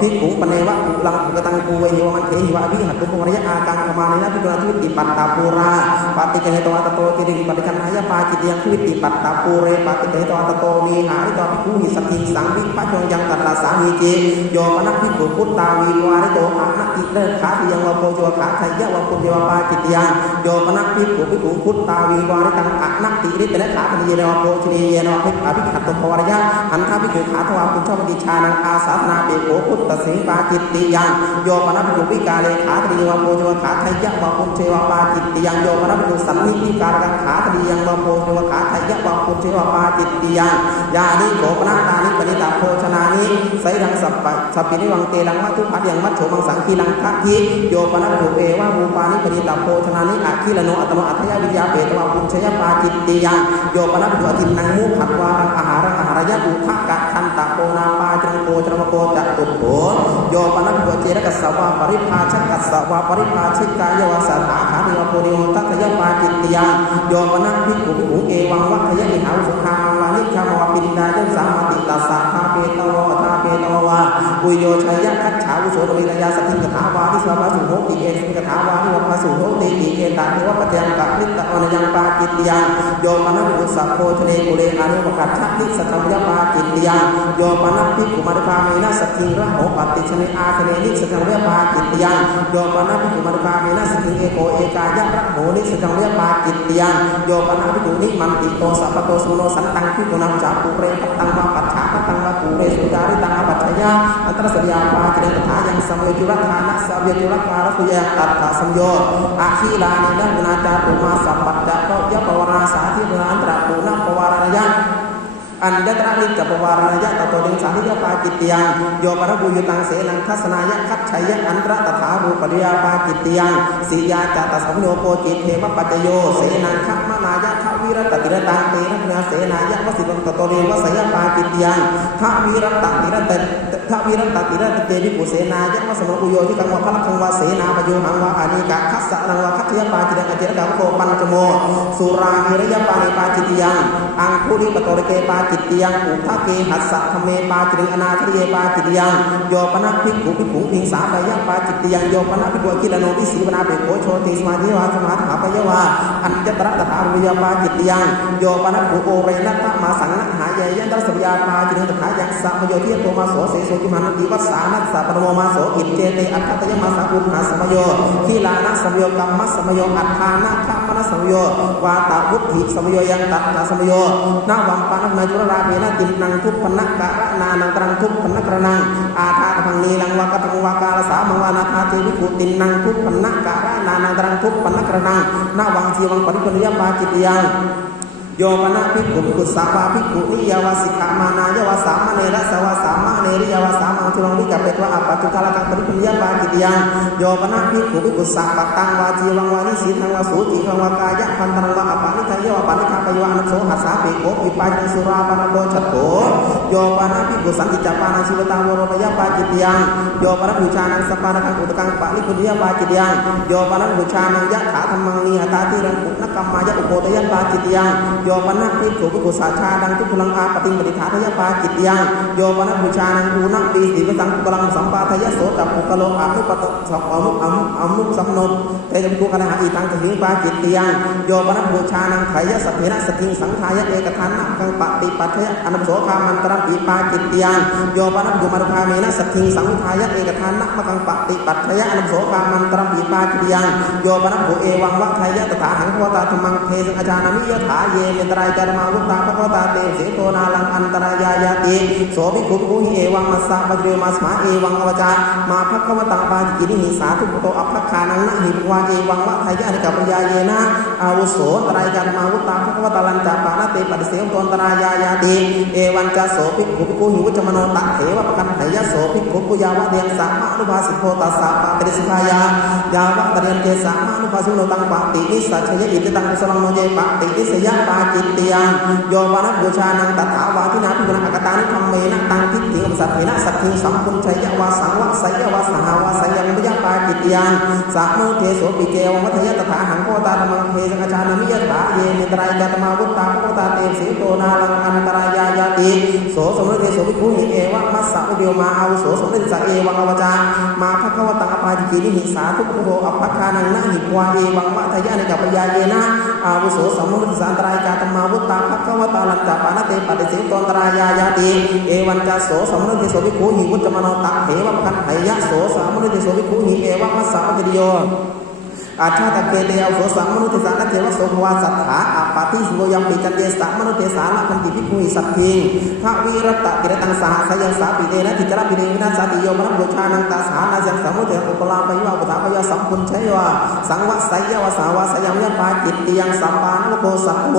ภิกขุปเนวะกุลังกุกตังกูเวหิวมันเถหิวะวิหัตตุปวริยอากังขมาเนนะภิกขุทุติปัตตาปูราปฏิเกหิตวะตโตติริปฏิคันหายปาจิตยังทุติปัตตาปูเรปฏิเกหิตวะตโตมีหาริตวะภิกขุหิสัตถิสังวิปัจจงยังตัตถาสามีเจโยมนักภิกขุพุทธาวีวาริโตอานักกิเลขาติยังวะโพโจขาไทยะวะปุญญวะปาจิตยังโยมนักภิกขุพุทธาวีวาริตังอานักติริตนะขาติเยนวะโพชนีเยนวะภิกขัตตุภวรยะอันทภิกขุขาทวาปุญชปฏิชานังอาสาสนาเปโขพุทธสิงปาจิตติยังโยมนักภิกขุวิกาเลขาติยวะโพโจขาไทยะวะปุญเชวะปาจิตติยังโยมนักภิกขุสันนิธิการกังขาติยังวะโพโจขาไทยะวะปุญเชวะปาจิตติยังยานิโขปนาตานิปณิตาโภชนานิไสรังสัพพินิวังเตลังวัตถุพัดยังมัจโฉมังสังคีลังทัทิโยปนัสสุเอวะบูปานิปณิตาโภชนานิอะคิลโนอัตโนอัตยวิญญาเปตวะปุญชยปาจิตติยังโยปนัสสุอทินังมุขัดวารังอาหาระยะอุทะกะคันตะโกนาปาจังโกจรมโกจัตุโขโยปนัสสุเจรกัสสวะปริภาชกัสสวะปริภาชิกายะวะสถาขานิวะโพนิโหตัตยปาจิตติยังโยปนัสภิกขุเอวังวัคยะอิหาวุสุขามังวานิชามวะปินดาเจสามาติตัสสะทาเปตวะทาเปตวะอุโยชัยยะคัจฉาวุโสนวิรยาสติกถาวานิสวะสุโหติเอสิกถาวานิวะสุโหติเอตาเทวะปัจยังกะนิตตะอนัยังปาจิตติยังโยปนัสสุสัพโพชเนกุเลอานุปกัจฉติสัทธยปาจิตติยังโยปนัสภิกขุมัตคาเมนะสกิงระโหปฏิชเนอาคเนนิสัทธยปาจิตติยังโยปนัสภิกขุมัตคาเมนะสกิงเอโกเอกายะระโหนิสัทธยปาจิตติยังโยปนัสภิกขุนิมันติโตสัพพโตสุโนสันตังภิกขุนังจักขุเรปตังวะปัจฉาปังวะปุเรสุจาริตังอปัจฉยะอันตรสัญญาปาจิตตถายังสมโยจุรคานะสมโยจุรกาลสุยังตัตถาสมโยอาคีลานินะกุณาจาตุมาสัพปัจจะโตยะปวาราสาธินาอันตระปุณปวารณยะอันยตระนิจปวารณยะตโตเดงสาธิยปาจิตติยังโยปรบุยุตังเสนังทัศนายะคัจฉัยยะอันตระตถารูปริยาปาจิตติยังสียาจัตสัมโยโปจิเทวปัจจโยเสนังขมนายะขวิรตติระตังเตนะเนเสนายะวสิตังตโตเดวสยปาจิตติยังขวิรตติระทวิรัตติระเตวิปุเสนายะวสมอุโยที่กังวะพลังคังวะเสนาปโยหังวะอานิกะคัสสะนังวะคัจฉยปาจิตติอเจระโกปัญจโมสุรามิระยะปานิปาจิตติยังอังคุริปโตระเกปาจิตติยังอุทะเกหัสสะธเมปาจิตติอนาทะเยปาจิตติยังโยปนัสภิกขุพิงสาปยะปาจิตติยังโยปนัสภิกขุกิลโนวิสีวนาเปโกโชติสมาธิวาสมาถาปยวาอัญจตระตถารุยปาจิตติยังโยปนัสภูโอเรนัตตะมาสังนะหายยันตรสัพยาปาจิตติตถายังสัมโยที่โตมาโสเสโสจิมันติวัสสานัสสะปนโมมาโสอิเจเตอัตถยมาสะอุหาสมโยขีลานะสมโยกัมมัสสมโยอัฏฐานะขมนะสมโยวาตาวุฒิสมโยยังตัตถาสมโยนาวัมปานะนาจุรราเปนะตินังทุพพนะกะระนานังตรังทุพพนะกระนังอาทาพังนีลังวากะตังวากาลสามังวานาทาเจวิกุตินังทุพพนะกะระนานังตรังทุพพนะกระนังนาวังจีวังปริปุญญปาจิตติยังโยปนะภิกขุภิกขุสาวาภิกขุนิยาวาสิกขามานายาวาสามเณรสาวาสามเณริยาวาสามังชุลังวิจัปเปตวะอปัจจุกาลกังปริปุญญปาจิตติยังโยปนะภิกขุภิกขุสัพพตังวาจีวังวานิสีทังวาสูจิทังวากายะพันธังวาอปานิทัยยวะปานิทาปยวะอนุโสหัสสาเปโกปิปาจังสุราปานโกฉัตโตโยปนะภิกขุสันติจัปปานังชิวตังวโรปยปาจิตติยังโยปนะบูชานังสัปปานังอุตกังปะลิปุญญปาจิตติยังโยปนะบูชานังยะถาธัมมังนิหตาติรังปุณกัมมายะอุโปตยปาจิตติยังโยปนะภิกขุภิกขุสาชาดังทุพลังอาปติปฏิฐาทยปาจิตติยังโยปนะบูชานังภูนังปีติวิสังกุกลังสัมปาทยโสตัปปุกโลอานุปตสัมอมุสัมโนเตจมุกะนะหะอิตังถิปาจิตติยังโยปนะบูชานังไถยสัพเพนะสกิงสังขายะเอกทานะกังปฏิปัฏฐยอนุโสคามันตรังปีปาจิตติยังโยปนะบุมารุคาเมนะสกิงสังขายะเอกทานะมะกังปฏิปัฏฐยอนุโสคามันตรังปีปาจิตติยังโยปนะโหเอวังวะไถยะตถาหังโพตาธรรมังเทสังอาจานามิยถาเยเมตรายจารมาวุตตาภควตาเตเสโตนาลังอันตรายายาติโสภิกขุภิกขุหิเอวังมัสสะปัจเจมัสมาเอวังอวจามาภควตังปาจิกินิหิสาธุโตอัปปคานังนะหิภวา เอวังวะไทยะนิกับปริยาเยนะอาวุโสตรายกันมาวุตตาภควตาลันจาปานาเตปฏิเสธตนตรายายาติเอวันจาโสภิกขุภิกขุหิวุจมโนตักเถวะปะกันไทยะโสภิกขุปุยาวะเดียงสามะนุภาสิโพตัสสะปะปฏิสิทายายาวะตะเรียนเกสามะนุภาสิโนตังปะตินิสัจยะอิติตังกุศลังโนเจปะตินิสยะปาจิตติยังโยปนัสบูชานังตถาวาทินาภิกุณากตานิธรรมเมนะตังทิฏฐิสัพเพนะสัพพิสัมพุญชัยะวาสังวะไสยะวาสหาวาไสยังมิยะปาจิตติยังสัมโนเทโสปิเกวมัทยะตถาหังโพตาธรรมังเทสังฆานามิยะถาเยนิตรายะตมาวุตตาโพตาเตสีโตนาลังอันตรายายาติโสสมฤทธิโสภิกขุหิเอวะมัสสะอุเดียวมาอาวุโสสมฤทธิสะเอวังอวจามาภควตังอปาจิกินิหิสาทุกโภอภัคคานังนะหิวาเอวังวะทยะนิกับปริยาเยนะอาวุโสสมฤทธิสันตรายกาตมาวุตตาภควตาลันจาปานะเตปฏิสิตนตรายายาติเอวันจาโสสมฤทธิโสภิกขุหิวุจมโนตักเถวะปะกันไถยะโสสมฤทธิโสภิกขุหิเอวะมัสสะอุเดียวอาชาตะเกเตอโสสังมนุติสานะเทวะโสภวาสัทธาอาปาติโสยัมปิจันเตสามนุเตสานะคันติภิกขุหิสัพพิงพระวิรัตตะกิรตังสหสยังสาปิเตนะทิจระปิเนวินาสาติโยมนัสโยชานังตาสานายังสัมมุเตอุปลาปยวะอุทาปยะสัมพุญชัยวะสังวะไสยวะสาวะสยังยะปาจิตติยังสัมปานโลโกสัมโม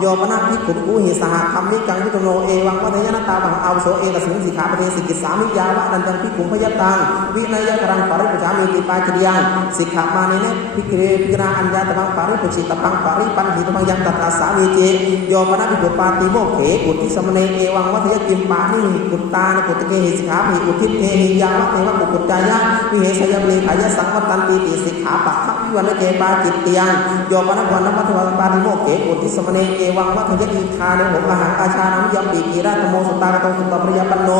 โยมนัสภิกขุภิกขุหิสหคัมมิกังวิตุโนเอวังวัฏยนะตาบังอาวุโสเอกสิงสิกขาปเทสิกิสามิยาวะนันตังภิกขุพยตังวินัยกรังปริปุจามิติปาจิยังสิกขามาเนเนภิกเรภิกนาอัญญาตมังปาริปุจิตปังปาริปันหิตมังยังตัตสาวิเจโยมนะภิกขุปาติโมเขอุทิสมเนเอวังวัฏยกิมปานิหิกุตตานิกุตเกหิสิกขาภิอุทิเทหิยาวะเทวะกุกุจจายะวิเหสยมเลขายะสังวัตันติติสิกขาปัคขวิวันเกปาจิตติยังโยมนะวันนมัทวังปาติโมเขอุทิสมเนเอวังวัฏยกิทานิโหมหังอาชานัมยัมปิกิราตโมสุตตากโตสุตตปริยปันโน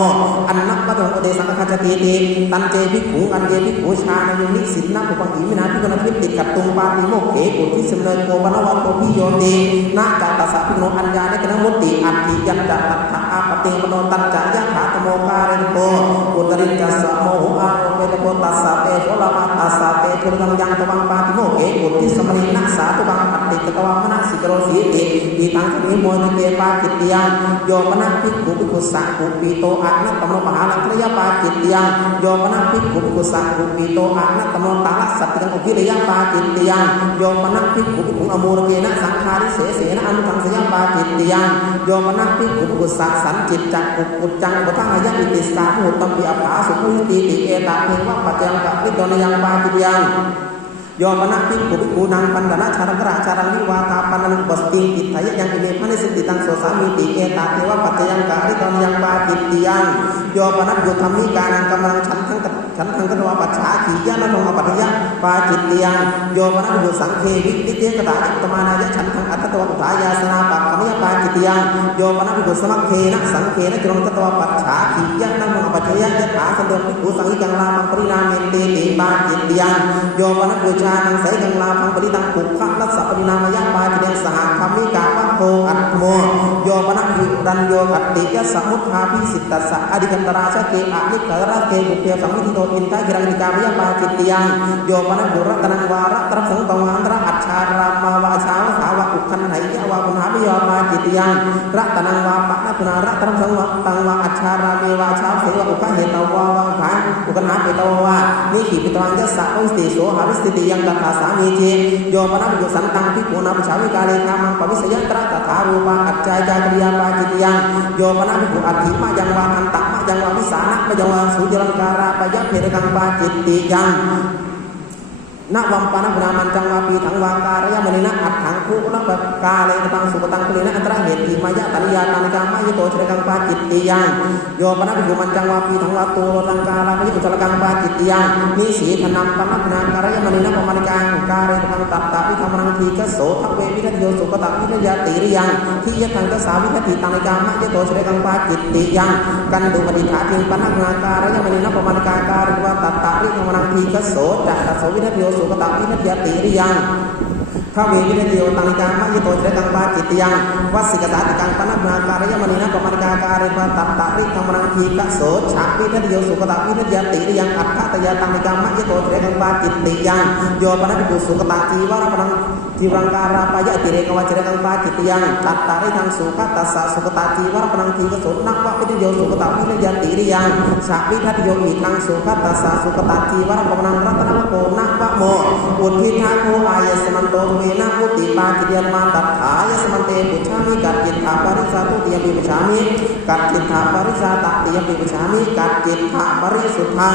อันนักวัฏวังอุเดสังฆาจติติตันเจภิกขุอันเจภิกขุชานายุนิสินนะอุปังอิมินาภิกขุณภิติกัตตุงปาติโมเขอุทิสมเนโกวันวัตโตพิโยตินาจัตตสะภิกขุอัญญาเนกนมุตติอัตถิยันจัตถะอาปติมโนตัจจะยะถาตโมกาเรนโกอุตริจัสสะโมโหอาโรเมตโกตัสสะเปโสลามาตัสสะเปทุรังยังตวังปาติโมเขอุทิสมณีนัสสาตุวังปัตติกตวังมนัสสิกโรสีติอีตังสมิโมตเกปาจิตติยังโยมนะภิกขุภิกขุสังขุปีโตอะนัตตโมมหาลังคยปาจิตติยังโยมนะภิกขุภิกขุสังขุปีโตอะนัตตโมตาลัสสัตติกังอุคิริยปาจิตติยังโยมนะภิกขุภิกขุอโมรเกนะสังขาริเสเสนะอนุทังสยปาจิตติยังโยมนะภิกขุภิกขุสัสันจิตจักกุกุจังปทังอายะอิติสาหุตัมปิอภาสุขุหิติติเอตาเทวะปัจจังกะวิโตนยังปาจิตติยังโยมนะภิกขุภิกขุนังปันดานะชารังกระชารังวิวาทาปันนังปัสติกิทายะยังอิเมพะนิสิติตังโสสามิติเอตาเทวะปัจจังกะวิโตนยังปาจิตติยังโยมนะโยธรรมิกานังกำลังฉันทั้งกตวะปัจฉาขียะนะโนอปัตยะปาจิตติยังโยมนะโยสังเควินิเตกตาจิตมานายะฉันทั้งอัตตวะอุทายาสนาปักขมิยปาจิตติยังโยมนะโยสมัคเคนะสังเคนะจรณกตวะปัจฉาขียะนะโนอปัตยะยะถาสันโดภิกขุสังหิกังลามังปรินามิเตติปาจิตติยังโยมนะโยชานังไสกังลาพังปริตังปุขะรัสสะปรินามยะปาจิตติสหคัมมิกาปะโพอัตโมโยมนะยุรันโยกัตติยะสมุทธาภิสิตตัสสะอดิกันตราชะเกอะนิกระเกบุเพสังวิทิโตอินทะกิรังนิกามยะปาจิตติยังโยมนะบุรัตนังวาระตรัสังตวานตระอัจฉารามาวาชาวสาวะอุคันไหยะวาปุณหาภิโยปาจิตติยังรัตนังวาปะนะปุณารัตรัสังวะตังวาอัจฉาราเมวาชาวเสวะอุคะเหตวาวาภาอุคันหาเปตวานิขิปิตวังยะสะโอสติโสหาวิสติยังตถาสามีเจโยมนะโยสันตังภิกขุนาปชาวิกาเลขามังปวิสยตระตถารูปาอัจจายากริยาปาจิตติยังโยมนะภิกขุอัตถิมายังวาทันตะมายังวาวิสานะมายังวาสุจรังการาปยะเพรกังปาจิตติยังนะวัมปานะพุนามันจังวาปีถังวาการยะมณีนะอัตถังคุนะปะกาเลตังสุปตังคุเลนะอันตระเหติมายะตัญญาตานิกามายโตเฉรกังปาจิตติยังโยปนะภิกขุมันจังวาปีถังวาโตโลตังกาลามยตุจรกังปาจิตติยังนิสีธนัมปนะพุนาการยะมณีนะปมานิกังกาเลตังตัตตะวิธรรมนังทีกโสทเววิทัตโยสุปตะวิทยาติริยังทิยะทังกสาวิทัติตังนิกามายโตเฉรกังปาจิตติยังกันดุปฏิฐาทิงปนะพุนาการยะมณีนะปมานิกังกาเลตัตตะวิธรรมนังทีกโสจัตตะโสวิทัตโยสุปตะวิทยาติริยังข้าเววินเดียวตังการมายโตเฉรกังปาจิตติยังวัสสิกสาติกังปนะนาการยมณีนะปมานิกาการิปตัตตะริธรรมนังทีกโสฉาวิทัตโยสุกตะวิทยาติริยังอัตถะตยาตังการมายโตเฉรกังปาจิตติยังโยปนะภิกขุสุกตะจีวรปนังจีวังการาปายะติเรกวะเฉรกังปาจิตติยังตัตตะริทังสุขตัสสะสุกตะจีวรปนังทีกโสนักวะวิทยโยสุกตะวิทยาติริยังฉาวิทัตโยมิทังสุขตัสสะสุกตะจีวรปนังรัตนะโกนักวะโม ปุถทิทัพโพอายสมันโตเวนะพุติปากิเดียมาตัถายสมันเตปุชามิกัจจิตถาปริสาตุติยปิปุชามิกัจจิตถาปริสาตติยปิปุชามิกัจจิตถาปริสุทธา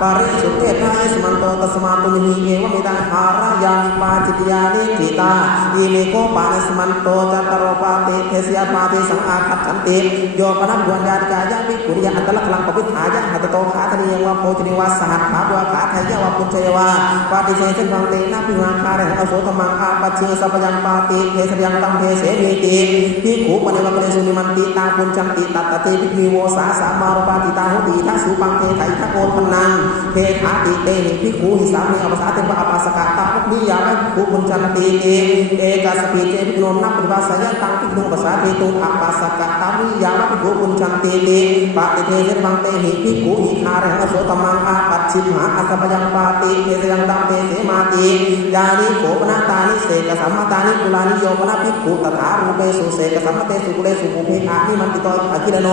ปริสุทธิทายสมันโตตัสมาตุนิเอวะมิตังหารายามิปาจิตยานิทิตาอิเมโกปานสมันโตจัตตโรปาติเทสยาปาติสังอาคัจฉันติโยปนับดวงญาติกายะวิปุริยะอัตตลักลังปปิหายะหัตโตขาธนิยังวะโพชนิวาสหัตถาวะขาไทยะวะปุญชยวาปาติเสสังเตนะพิมาคาเรหะโสธมังอาปัจฉิสัพยังปาติเทสยังตังเทเสมิติภิกขุปนิวะเกสุนิมันติตาปุญจันติตัตตะเตภิกขุโวสาสามารปาติตาหุติทัสสุปังเทไถทะโกทนังเทถาติเตหิภิกขุหิสามิอปสาเตปะอปัสสกะตะภุนิยามะภิกขุปุญจันติเอกาสปิเจภิกขุนัปปะสยะตังภิกขุปสาเตตุอปัสสกะตะวิยามะภิกขุปุญจันติปาติเทเสมังเตหิภิกขุหิคาเรหะโสธมังอาปัจฉิมหาอัสสพยังปาติเทสยังตังเทเสมาติยานิโขปนาตานิเสกสัมมตานิกุลานิโยปนาภิกขุตถารูเปสุเสกสัมมเตสุกุเลสุภูเพอานิมันติโตอคิลโน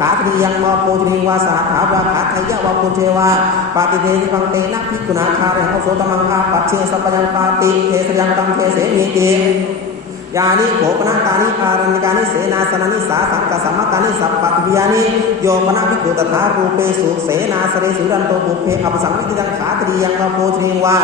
ขาธนิยังวะโพชนิวาสาขาวะขาไทยะวะปุญเชวาปาติเทสิปังเตนะภิกขุนาคาเรหะโสธมังอาปัจฉิสัพพยังปาติเทสยังตังเทเสมิติยานิโขปนาตานิอารัญญานิเสนาสนานิสาสังกสัมมตานิสัพพะวิยานิโยปนาภิกขุตถารูเปสุเสนาสเรสุรันโตบุเพอัปสังวิติยังขาตรียังวะโพชนิวา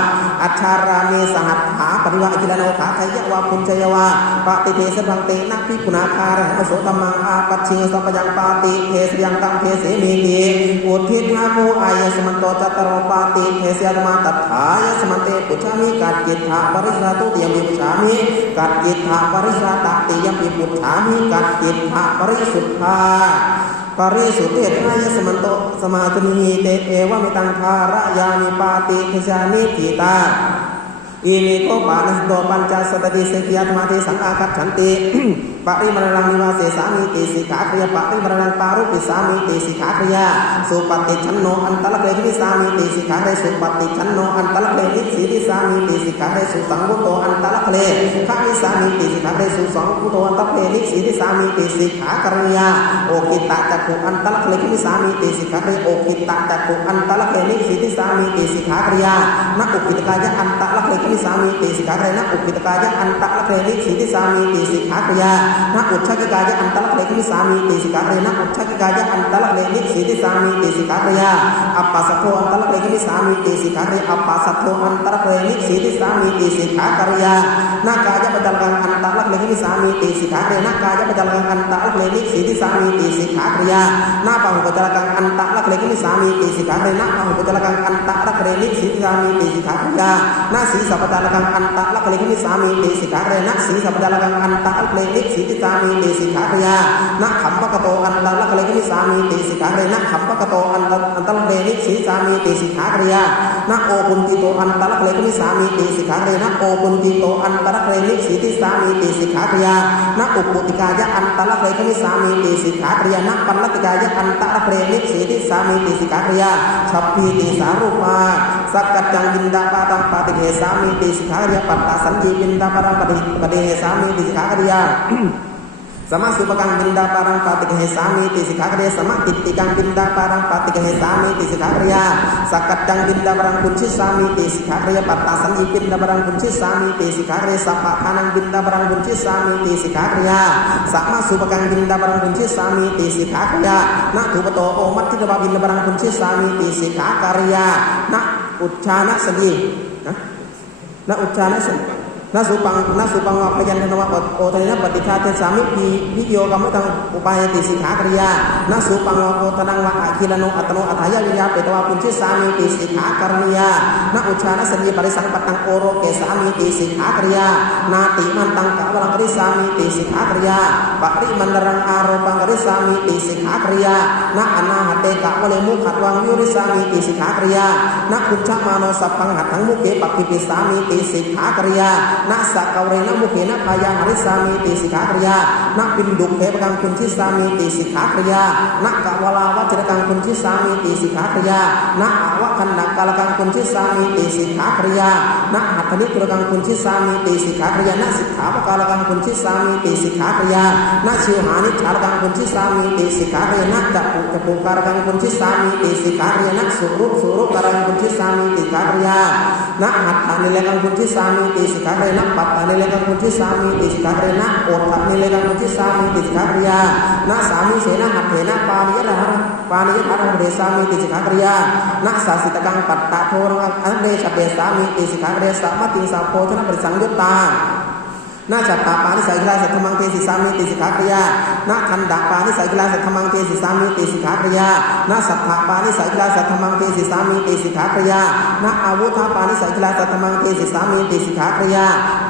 อัจฉาราเมสหัตถาปริวะอคิลโนขาไทยะวะปุญชยวาปฏิเทสพังเตนะภิกขุนาคาเรหะโสธมังอาปัจฉิสัพพยังปาติเทสยังตังเทเสมิติอุทิทาโพอายสมันโตจัตตโรปาติเทสยตมาตัฏฐายสมันเตปุชามิกัจจิตถาปริสาตุติยมปิปุชามิกัจจิตถาปริสาตติยมปิปุชามิกัจจิตถาปริสุทธาปริสุทธิทายสมันโตสมาตุนิเตเอวะมิตังคารยามิปาติเทสยานิทิตาอิมิโกปานัสโตปัญจสัตติเสกิยตมาติสังอาคัจฉันติปริมรณังนิวาเสสามิติสิกขาคริยปริมรณังปารุปิสามิติสิกขาคริยสุปฏิชันโนอันตะละเกหิสามิติสิกขาเรสุปฏิชันโนอันตะละเกหิสีติสามิติสิกขาเรสุสังวุโตอันตะละเกขะหิสามิติสิกขาเรสุสังวุโตอันตะเกหิสีติสามิติสิกขาคริยโอกิตะจักขุอันตะละเกหิสามิติสิกขาเรโอกิตะจักขุอันตะละเกหิสีติสามิติสิกขาคริยนะอุกิตกายะอันตะละเกหิสามิติสิกขาเรนะอุกิตกายะอันตะละเกหิสีติสามิติสิกขาคริยนะอุชกกายะอันตะละเกหิสามิติสิกขาเรนะอุชกกายะอันตะละเกหิสีติสามิติสิกขาคริยอัปปัสสโธอันตะละเกหิสามิติสิกขาเรอัปปัสสโธอันตะละเกหิสีติสามิติสิกขาคริยนากายะปัจจลังอันตะละเกหิสามิติสิกขาเรนากายะปัจจลังอันตะละเกหิสีติสามิติสิกขาคริยนาปะหุปัจจลังอันตะละเกหิสามิติสิกขาเรนะปะหุปัจจลังอันตะละเกหิสีติสามิติสิกขาคริยนาสีสัพพะลังอันตะละเกหิสามิติสิกขาเรนะสีสัพพะลังอันตะละเกหิสีติสามิติสิกขาคริยนะขัมปะกะโตอันตะละเกหิสามิติสิกขาเรนะขัมปะกะโตอันตะละเกหิสีสามิติสิกขาคริยนะโอปุนติโตอันตะละเกหิสามิติสิกขาเรนะโอปุนติโตอันตะละเกหิสีติสามิติสิกขาคริยนะอุปุติกายะอันตะละเกหิสามิติสิกขาคริยนะปันนติกายะอันตะละเกหิสีติสามิติสิกขาคริยฉัพพิติสารูปาสักกัจจังบินดาปาตังปฏิเทสามิติสิกขาคริยปัตตสัญญีบินดาปาตังปฏิเทสามิติสิกขาคริยสมาสุปกังบินดาปารังปฏิเกสามิติสิกขาคริยสมาติติกังบินดาปารังปฏิเกสามิติสิกขาคริยสักกัจจังบินดาปารังปุญชิสามิติสิกขาคริยปัตตาสัญญีบินดาปารังปุญชิสามิติสิกขาคริยสัพพะทานังบินดาปารังปุญชิสามิติสิกขาคริยสมาสุปกังบินดาปารังปุญชิสามิติสิกขาคริยนะทุปโตโอมัตถิตวะบินดาปารังปุญชิสามิติสิกขาคริยนะอุจจานะสัญญีนะอุจจานะสัญญีนาสุปังวะพยัญชนะวะโอทนะปฏิฆาเทสามิวิโยกรรมตังอุปายติสิกขาคริยานาสุปังวะโอทนังวะอะคิลโนอัตโนอัฏฐายะวิญญาเปตวะปุญชิสามิติสิกขาคริยานาอุชานะสัญญีปริสังปตังโอโรเกสามิติสิกขาคริยานาติมันตังกะวะลังกริสามิติสิกขาคริยาปริมันดรังอารปังกริสามิติสิกขาคริยานาอนาหะเตกะวะเลมุขัดวังวิริสามิติสิกขาคริยานาคุจจมาโนสัพพังหัตถังมุเกปัปปิปิสามิติสิกขาคริยา นะสักเกเรนะมุเขนะพายาหริสามีติสิกขาคริยานะปินดุเขปกังคุณชิสามีติสิกขาคริยานะกะวลาวัจรกังคุณชิสามีติสิกขาคริยานะอาวะคันดักกาลกังคุณชิสามีติสิกขาคริยานะหัตถนิตุรกังคุณชิสามีติสิกขาคริยานะสิกขาปกาลกังคุณชิสามีติสิกขาคริยานะชิวหานิชาลกังคุณชิสามีติสิกขาคริยานะจักปุการกังคุณชิสามีติสิกขาคริยานะสุรุการกังคุณชิสามีติสิกขาคริยานะหัตถนิเลกังคุณชิสามีติสิกขาคริยานะปัตตานิเลกังคุณชิสามีติสิกขาคริยานะโอทะนิเลกังคุณชิสามีติสิกขาคริยานะสามีเสนะหัตเถนะปานิยะระเดสามีติสิกขาคริยานะสาสิตกังปัตตะโทรังอันเดชเดสามีติสิกขาคริยาสัมมติสัพโพชนะปริสังยุตตานาจัตตาปานิสัยกิลาสัทธมังเตสิสามีติสิกขาคริยานาคันดาปานิสัยกิลาสัทธมังเตสิสามีติสิกขาคริยานาสัทธาปานิสัยกิลาสัทธมังเตสิสามีติสิกขาคริยานาอาวุธาปานิสัยกิลาสัทธมังเตสิสามีติสิกขาคริยา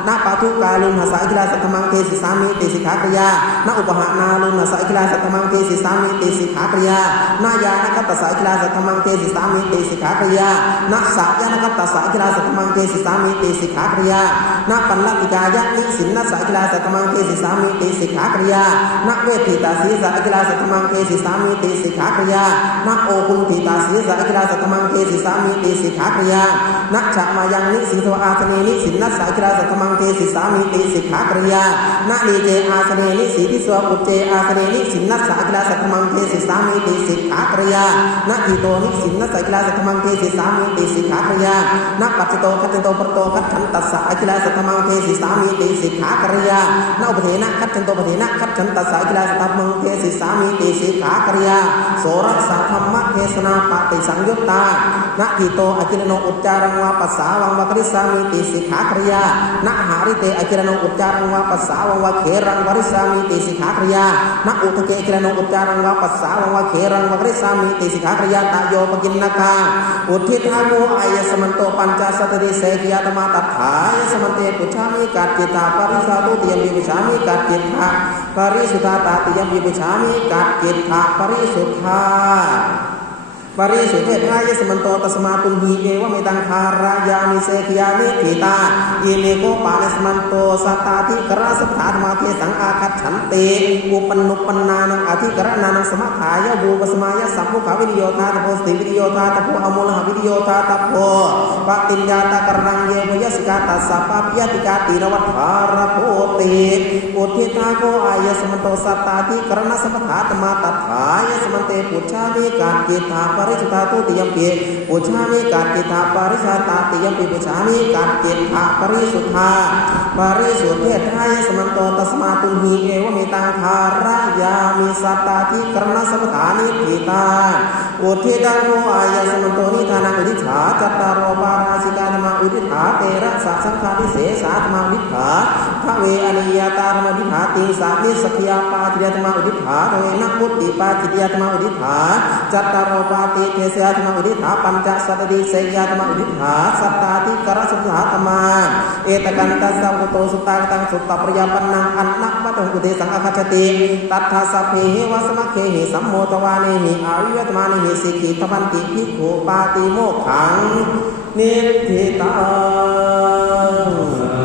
นาปาทุกาลุนหาสัยกิลาสัทธมังเตสิสามีติสิกขาคริยานาอุปหานาลุนหาสัยกิลาสัทธมังเตสิสามีติสิกขาคริยานายานกัตตสัยกิลาสัทธมังเตสิสามีติสิกขาคริยานาสัยานกัตตสัยกิลาสัทธมังเตสิสามีติสิกขาคริยานาปัญลติกายะนิสินนาสัยกิลาสัทธมังเตสิสามีติสิกขาคริยานะเวทิตาสีสักิลาสัทธมังเตสิสามีติสิกขาคริยานะโอคุติตาสีสักิลาสัทธมังเตสิสามีติสิกขาคริยานะจักมายังนิสิโตอาสเนนิสินนัสสักิลาสัทธมังเตสิสามีติสิกขาคริยานะลีเจอาสเนนิสิทิสวอุเจอาสเนนิสินนัสสักิลาสัทธมังเตสิสามีติสิกขาคริยานะทิโตนิสินนัสสักิลาสัทธมังเตสิสามีติสิกขาคริยานะปัจจิโตคัจจิโตปรโตคัจฉันตัสสะกิลาสัทธมังเตสิสามีติสิกขาคริยานะอุปเทนะคัจฉันโตปเทนะคัจฉันตัสสะกิลาสัทธมังเตสิสามีติสิกขาคริยาโสรสะธรรมะเทศนาปฏิสังยุตตานะทิโตอกิรโนอุจจารังวาปัสสาวังวะคริสามีติสิกขาคริยานะหาริเตอกิรโนอุจจารังวาปัสสาวังวะเขรังวะริสามีติสิกขาคริยานะอุทเกอกิรโนอุจจารังวาปัสสาวังวะเขรังวะคริสามีติสิกขาคริยาตะโยปกินนกาอุทิทาโมอายสมันโตปัญจสัตติเสกิยตมาตัฏฐายสมันเตปุชามิกัจจิตาปริสาตุติยมวิปุชามิกัจจิตาปริสุทธาตาติยมวิปุชามิกัจจิตาปริสุทธาปริสุทธิพระยสมันโตตัสมาตุหีเอวะเมตังคารายามิเสขยานิทิตาเยเมโกปาเนสมันโตสัตตาธิกระสัทธาธรรมเทสังอาคัจฉันเตอุปนุปนานังอธิกระนานังสมัคขายะบูปสมายะสัพพุขาวิริโยธาตโพสติวิริโยธาตโพอมุลหวิริโยธาตโพปะติญญาตากรังเยพยสิกาตัสสะปะปิยติกาตินวัฏฐารโพติอุทิทาโกอายสมันโตสัตตาธิกระนะสัพพะธรรมตัฏฐายสมันเตปุชฌามิกัจจิตาปริสุทธาตุติยมปีปุชามิกัจจิตาปริสุทธาติยมปีปุชามิกัจจิตาปริสุทธาปริสุทธิเทศายสมันโตตัสมาตุหีเอวะเมตังคารายามิสัตตาธิกรณสัพพานิทิตาอุทิตังโนอายสมันโตนิธานังอุทิฐาจัตตารโอปาราสิกาธรรมอุทิฐาเตระสัสังฆาทิเสสาธรรมอุทิฐาทเวอนิยตาธรรมอุทิฐาติสามิสขยาปาจิยธรรมอุทิฐาทเวนักพุทธิปาจิยธรรมอุทิฐาจัตตารโอปาติเทสยธรรมอุทิฐาปัญจสัตติเสยธรรมอุทิฐาสัตตาธิกรสัพพะธรรมาเอตกันตัสสะอุโตสุตตังตังสุตตปริยปันนังอันนักวัตถุกุเตสังอาคัจติตัทธาสัพเพหิวะสมัคเคหิสัมโมทวานิหิอาวิวัตมานิหิสิกิตพันติภิกขุปาติโมกขังนิทธิตัง